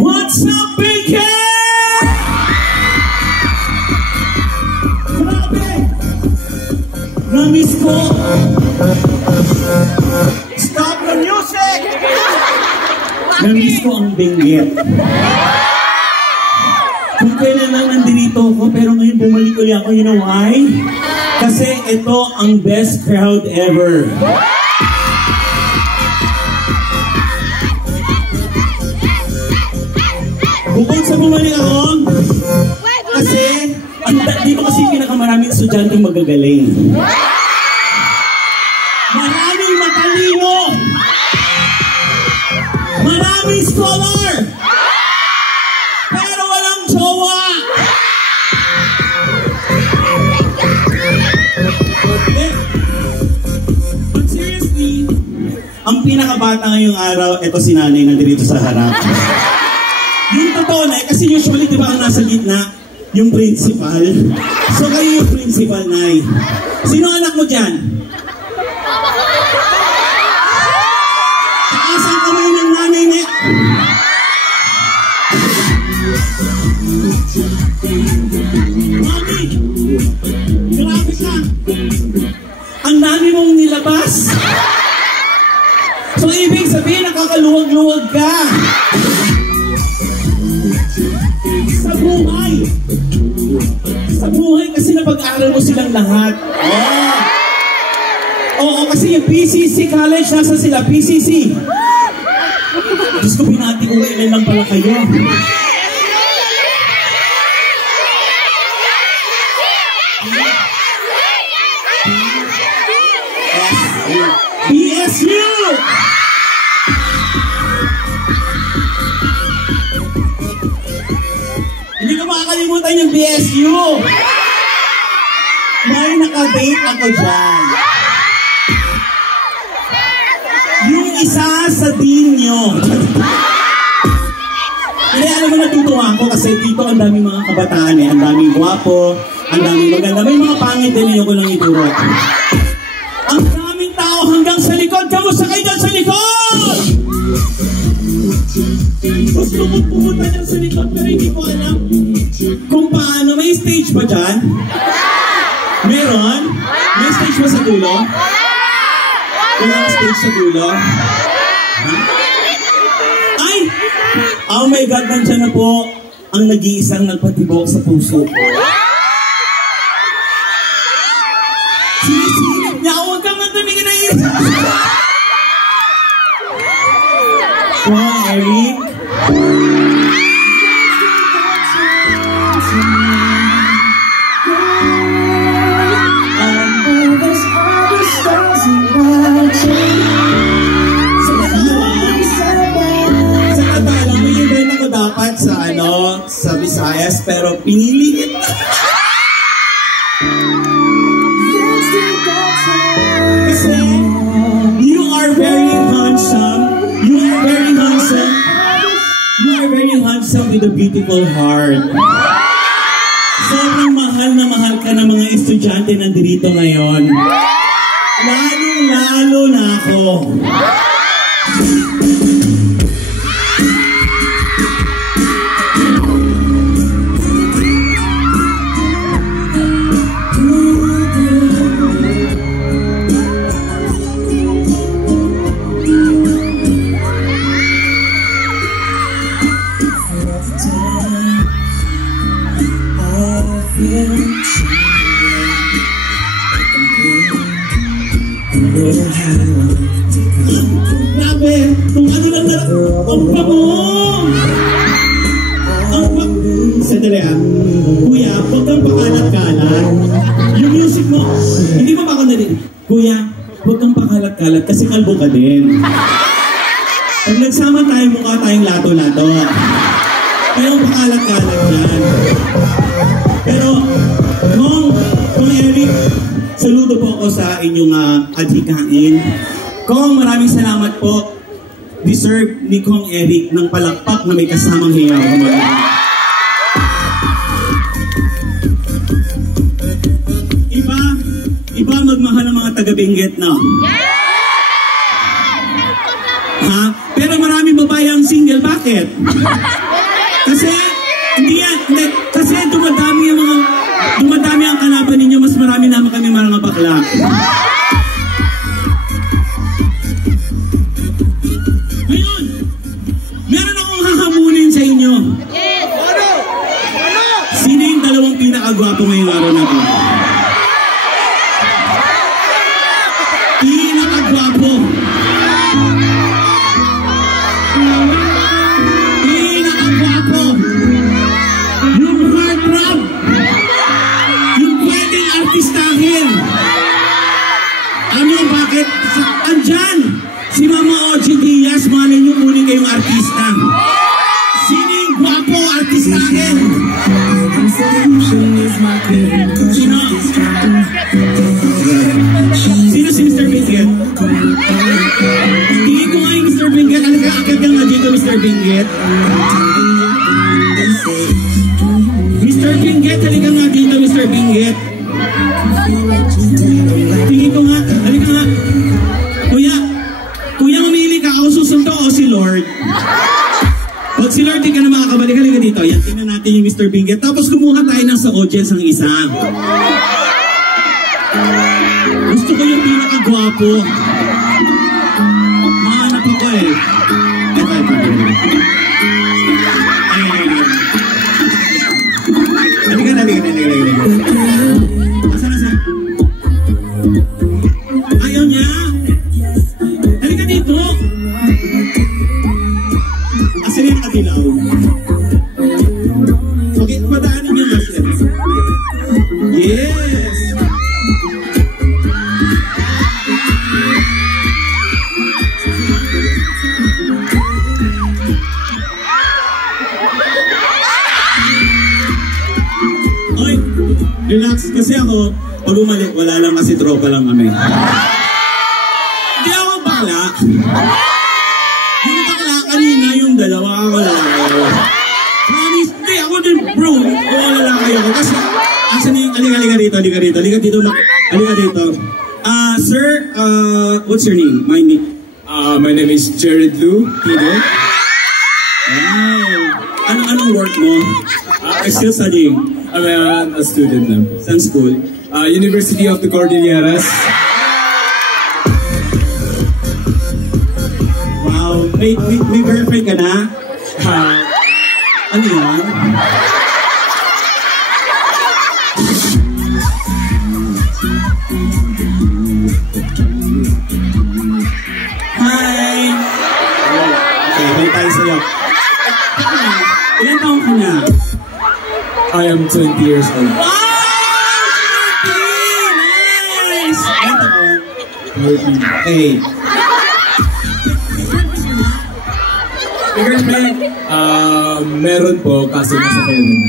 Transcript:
What's up, Pinky? Grabe! Namiss ko. Stop the music! Namiss ko ang binggit. Kung kailan lang nandito ako, pero ngayon bumalik ulit ako, you know why? Kasi ito ang best crowd ever. Bukod sa bumalik ako, kasi, di ba kasi pinakamaraming estudyanteng magagaling? Maraming matalino! Maraming scholar! Pero walang jowa! But seriously, ang pinakabata ngayong araw, ito si nanay na dito sa harap. Yung totoo na, kasi usually di ba ang nasa gitna, yung principal. So kayo yung principal, nay. Sino anak mo dyan? Taas ang kamay ng nanay niya. Mami, grabe ka. Ang dami mong nilabas. So ibig sabihin, nakakaluwag-luwag ka. Sa buhay. Sa buhay kasi napag-aaral mo silang lahat. Oo, kasi yung PCC College, nasa sila, PCC. Diyos ko, binati ko ilan lang pala kayo. PSU! Hindi ko makakalimutan yung BSU. May nakadate ako dyan. Yung isa sa dean nyo. Hindi, alam mo, natutuwa ako kasi dito ang daming mga kabataan eh. Ang daming gwapo, ang daming maganda. May mga pangit din niyo ko lang ituro. Ang daming tao hanggang sa likod. Kamusta kayo dyan sa likod? Gusto ko pumunta dyan sa likod pero hindi ko alam kung paano. May stage ba dyan? Meron? May stage ba sa dulo? Walang stage sa dulo? Ay! Oh my God, nandiyan na po ang nag-iisang nagpatibok sa puso. Sinisilip niya, huwag kang natumingin na yun. Wow, Eric. Sa Visayas, pero pinili kita. Kasi, you are very handsome. You are very handsome. You are very handsome with a beautiful heart. Sobrang mahal na mahal ka ng mga estudyante nandito ngayon. Lalong-lalo na ako. Grabe, kung ano lang na, ang pamong! Sandali Kuya, huwag kang pakalat-kalat. Yung music mo, hindi mo ba ako narinig? Kuya, huwag kang pakalat-kalat kasi kalbo ka din. Pag nagsama tayo, mukha tayong lato-lato. Kaya pakalat-kalat yan. Pero, Kong Eric, saludo po ako sa inyong adhikain. Kong, maraming salamat po. Deserve ni Kong Eric ng palakpak na may kasamang hiyaw. Iba magmahal ng mga taga-Benguet, no? Ha? Pero maraming babae ang single. Bakit? Kasi, hindi yan, hindi, kasi dumadami ang kalaban ninyo, mas marami naman kami mga bakla. Ngayon, meron akong hahamunin sa inyo. Sino yung dalawang pinakagwapo ngayong araw na ito? Pinakagwapo. Pinakagwapo. Yung heartthrob. Yung pwedeng artistahin. Ano, bakit? Andyan! Si Mama Oji Diaz, malay nyo kunin kayong artista. Sino yung gwapo artistahin? Sino? Sino si Mr. Benguet? Tingin ko nga yung Mr. Benguet. Alika, akit ka nga dito, Mr. Benguet. Mr. Benguet, halika nga dito, Mr. Benguet. Tingin ko nga, halika nga. Kuya, mamili ka. Ako susunod o si Lord? Pag si Lord, di ka na makakabalik. Halika dito. Yan, tingnan natin yung Mr. Benguet. Tapos kumuha tayo ng sa audience ang isa. Gusto ko yung pinakagwapo. Mahanap ako eh. Halika na. Asa? Ayaw niya? Halika dito. Asan yung nakadilaw? Okay, padaanin niyo mas. Yes! Oy, relax kasi ako. Pag umalik, wala lang kasi tropa lang kami. Hindi ako bakla. Yung bakla kanina, yung dalawa ako lang. Promise, hindi ako din bro. Wala lang kayo ako. Kasi, asan yung, halika dito. Halika dito. Sir, what's your name? My name is Jared Lou Tino. Wow. Anong work mo? I'm still studying. I'm a student now. Saan school? University of the Cordilleras. Wow. May girlfriend ka na? Ano yan? Hi! Okay, balik tayo sa'yo. Ilan taong ka na? I am 20 years old. Wow! 20! Nice! Ilan taon? 30. Okay. May girlfriend? Meron po, kasi nasa Kevin na.